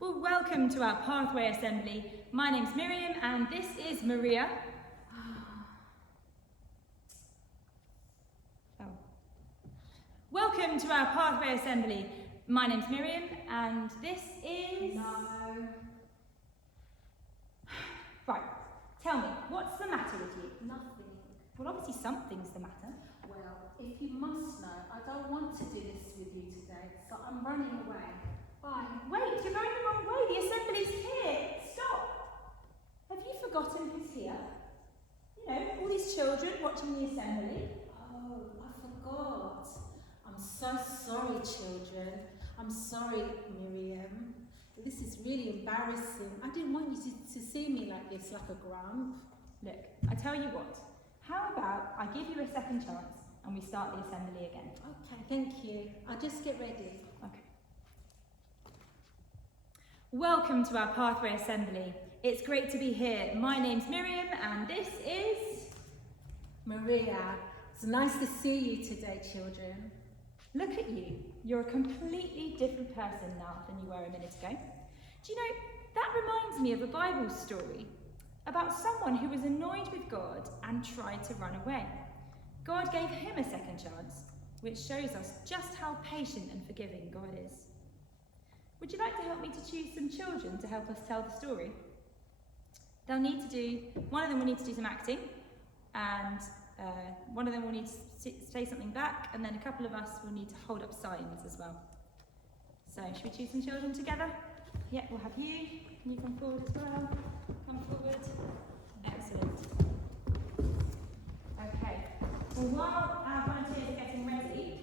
Well, welcome to our Pathway Assembly. My name's Miriam and this is Maria. Welcome to our Pathway Assembly. My name's Miriam and this is... No. Right, tell me, what's the matter with you? Nothing. Well, obviously something's the matter. Well, if you must know, I don't want to do this with you today, so I'm running away. Bye. Wait, you're going the wrong way. The assembly's here. Stop. Have you forgotten who's here? You know, all these children watching the assembly. Oh, I forgot. I'm so sorry, children. I'm sorry, Miriam. This is really embarrassing. I didn't want you to see me like this, like a grump. Look, I tell you what. How about I give you a second chance and we start the assembly again? Okay, thank you. I'll just get ready. Okay. Welcome to our Pathway Assembly. It's great to be here. My name's Miriam and this is... Maria. It's nice to see you today, children. Look at you. You're a completely different person now than you were a minute ago. Do you know, that reminds me of a Bible story about someone who was annoyed with God and tried to run away. God gave him a second chance, which shows us just how patient and forgiving God is. Would you like to help me to choose some children to help us tell the story? One of them will need to do some acting, and one of them will need to say something back, and then a couple of us will need to hold up signs as well. So, should we choose some children together? Yeah, we'll have you. Can you come forward as well? Come forward. Excellent. Okay. So while our volunteers are getting ready,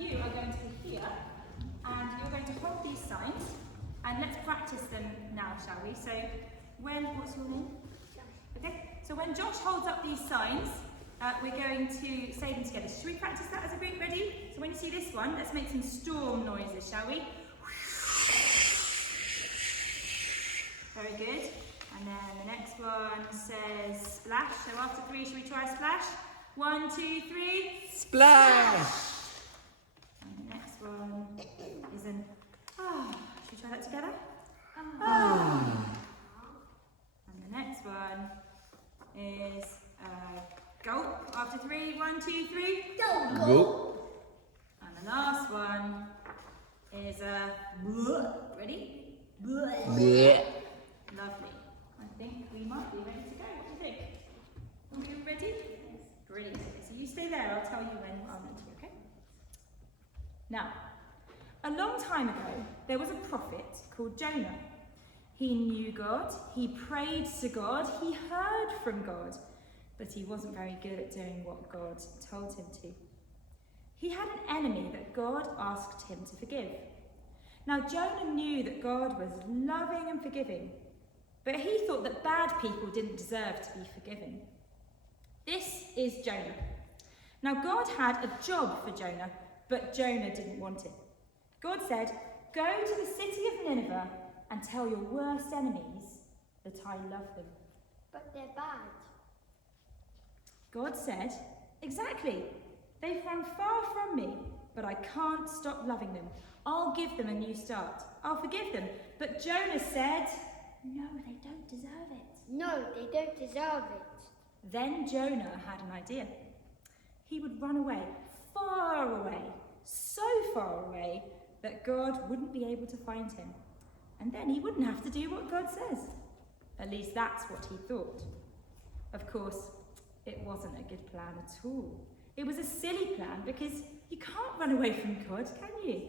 you are going to be here, and you're going to hold these signs, and let's practice them now, shall we? So, what's your name? Okay. So when Josh holds up these signs, we're going to say them together. Should we practice that as a group? Ready? So when you see this one, let's make some storm noises, shall we? Very good. And then the next one says splash. So after 3, should we try splash? 1, 2, 3. Splash! And the next one is an Should we try that together? And the next one is gulp. After 3, 1, 2, 3. Gulp. And the last one is a ready? Bleh. Lovely. I think we might be ready to go. What do you think? Are we all ready? Brilliant. So you stay there, I'll tell you when I'm meant to, okay? Now, a long time ago, there was a prophet called Jonah. He knew God, he prayed to God, he heard from God, but he wasn't very good at doing what God told him to. He had an enemy that God asked him to forgive. Now, Jonah knew that God was loving and forgiving, but he thought that bad people didn't deserve to be forgiven. This is Jonah. Now, God had a job for Jonah, but Jonah didn't want it. God said, "Go to the city of Nineveh and tell your worst enemies that I love them." But they're bad. God said, "Exactly. They've run far from me, but I can't stop loving them. I'll give them a new start. I'll forgive them." But Jonah said, "No, they don't deserve it." No, they don't deserve it. Then Jonah had an idea. He would run away, far away, so far away that God wouldn't be able to find him. And then he wouldn't have to do what God says. At least that's what he thought. Of course, it wasn't a good plan at all. It was a silly plan because you can't run away from God, can you?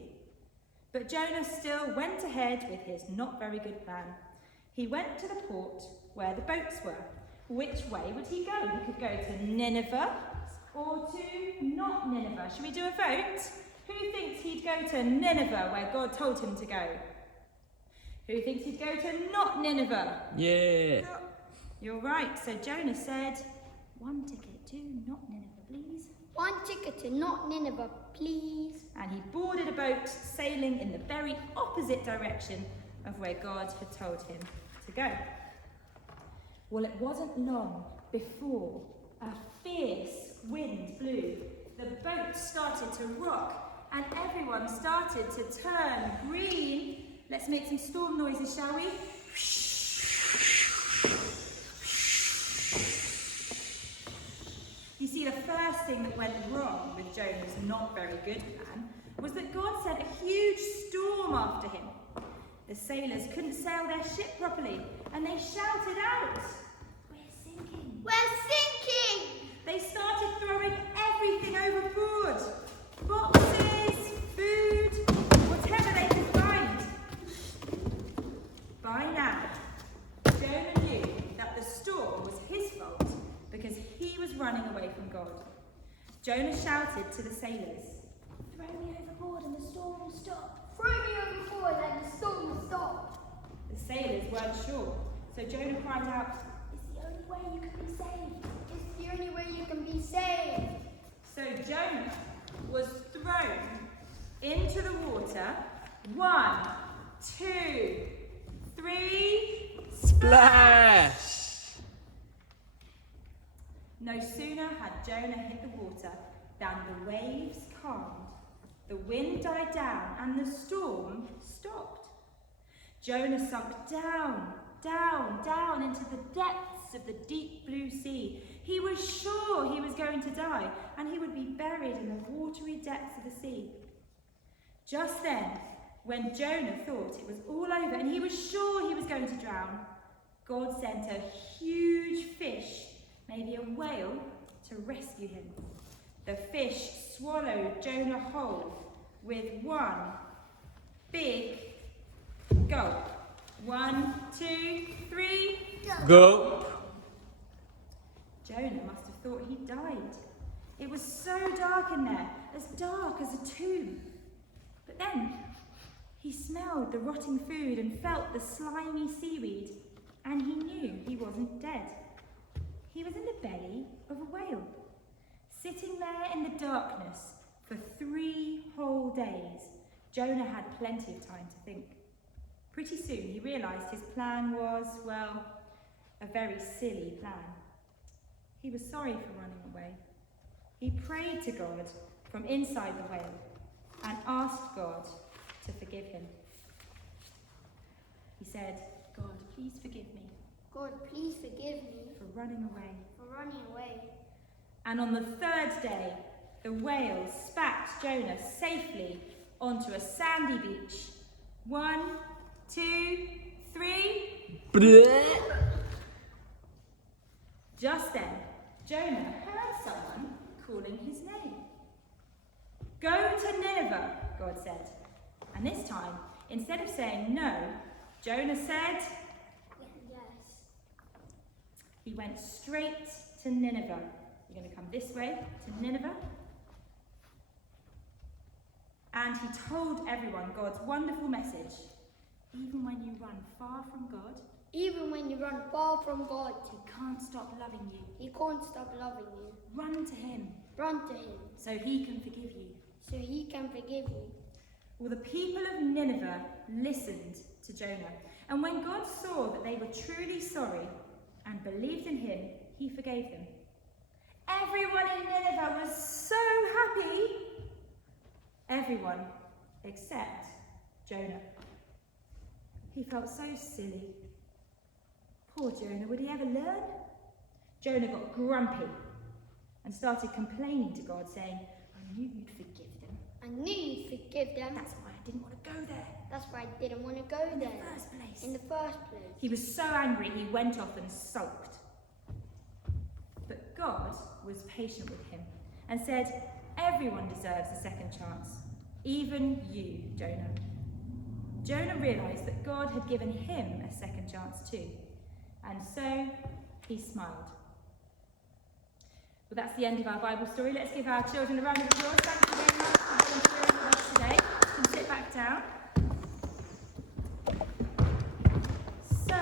But Jonah still went ahead with his not very good plan. He went to the port where the boats were. Which way would he go? He could go to Nineveh or to not Nineveh. Should we do a vote? Who thinks he'd go to Nineveh where God told him to go? Who thinks he'd go to not Nineveh? Yeah. You're right. So Jonah said, "One ticket to not Nineveh, please." One ticket to not Nineveh, please. And he boarded a boat sailing in the very opposite direction of where God had told him to go. Well, it wasn't long before a fierce wind blew. The boat started to rock and everyone started to turn green Let's make some storm noises, shall we? You see, the first thing that went wrong with Jonah's not very good plan was that God sent a huge storm after him. The sailors couldn't sail their ship properly, and they shouted out, "We're sinking! We're sinking! They started throwing everything overboard. Boxes, food, whatever they could find. By now, Jonah knew that the storm was his fault because he was running away from God. Jonah shouted to the sailors, "Throw me overboard and the storm will stop." Throw me overboard and the storm will stop. The sailors weren't sure, so Jonah cried out, It's the only way you can be saved. It's the only way you can be saved. So Jonah was thrown into the water. 1, 2, 3. Splash! No sooner had Jonah hit the water than the waves calmed, the wind died down, and the storm stopped. Jonah sunk down, down, down into the depths of the deep blue sea. He was sure he was going to die, and he would be buried in the watery depths of the sea. Just then, when Jonah thought it was all over and he was sure he was going to drown, God sent a huge fish, maybe a whale, to rescue him. The fish swallowed Jonah whole with one big gulp. 1, 2, 3, Go! Jonah must have thought he died. It was so dark in there, as dark as a tomb. But then he smelled the rotting food and felt the slimy seaweed, and he knew he wasn't dead. He was in the belly of a whale, sitting there in the darkness for 3 whole days. Jonah had plenty of time to think. Pretty soon he realised his plan was, well, a very silly plan. He was sorry for running away. He prayed to God from inside the whale and asked God to forgive him. He said, "God, please forgive me God, please forgive me for running away." for running away. And on the 3rd day, the whale spat Jonah safely onto a sandy beach. 1, 2, 3. Bleh. Just then, Jonah heard someone calling his name. "Go to Nineveh," God said. And this time, instead of saying no, Jonah said, Yes. he went straight to Nineveh. You're going to come this way to Nineveh. And he told everyone God's wonderful message. Even when you run far from God, Even when you run far from God, he can't stop loving you. He can't stop loving you. Run to him Run to Him so he can forgive you. so He can forgive you. Well, the people of Nineveh listened to Jonah. And when God saw that they were truly sorry and believed in him, he forgave them. Everyone in Nineveh was so happy. Everyone except Jonah. He felt so silly. Poor Jonah, would he ever learn? Jonah got grumpy and started complaining to God, saying, "I knew you'd forgive them. I knew You'd forgive them. That's why I didn't want to go there That's why I didn't want to go in the there first place." in the first place. He was so angry he went off and sulked. But God was patient with him and said, "Everyone deserves a second chance, even you, Jonah." Jonah realised that God had given him a second chance too, and so he smiled. Well, that's the end of our Bible story. Let's give our children a round of applause. Thank you very much for volunteering with us today. You can sit back down. So,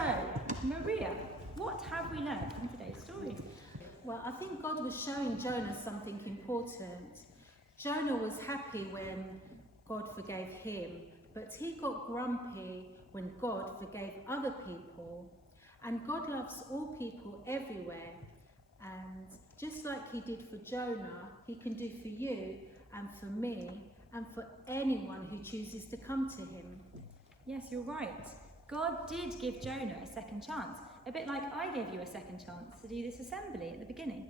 Maria, what have we learned from today's story? Well, I think God was showing Jonah something important. Jonah was happy when God forgave him, but he got grumpy when God forgave other people. And God loves all people everywhere. And just like he did for Jonah, he can do for you and for me and for anyone who chooses to come to him. Yes, you're right. God did give Jonah a second chance, a bit like I gave you a second chance to do this assembly at the beginning.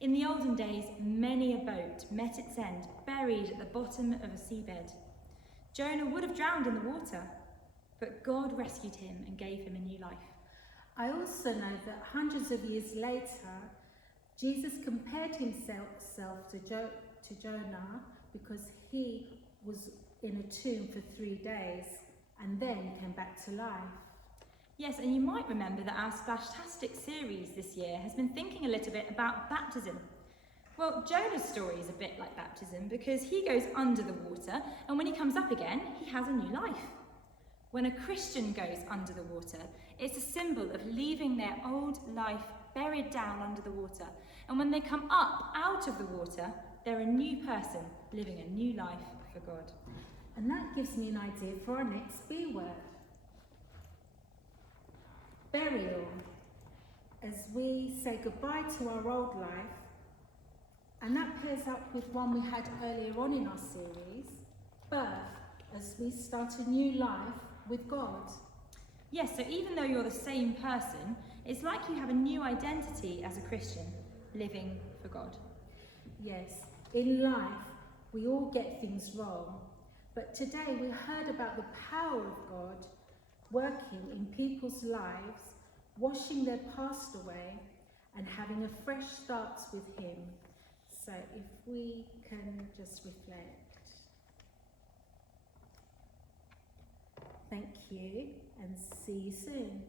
In the olden days, many a boat met its end, buried at the bottom of a seabed. Jonah would have drowned in the water, but God rescued him and gave him a new life. I also know that hundreds of years later, Jesus compared himself to Jonah because he was in a tomb for 3 days and then came back to life. Yes, and you might remember that our Splashtastic series this year has been thinking a little bit about baptism. Well, Jonah's story is a bit like baptism because he goes under the water, and when he comes up again, he has a new life. When a Christian goes under the water, it's a symbol of leaving their old life buried down under the water. And when they come up out of the water, they're a new person living a new life for God. And that gives me an idea for our next B word. Burial. As we say goodbye to our old life, and that pairs up with one we had earlier on in our series, birth, as we start a new life with God. Yes, so even though you're the same person, it's like you have a new identity as a Christian, living for God. Yes, in life we all get things wrong, but today we heard about the power of God working in people's lives, washing their past away and having a fresh start with him. So if we can just reflect. Thank you and see you soon.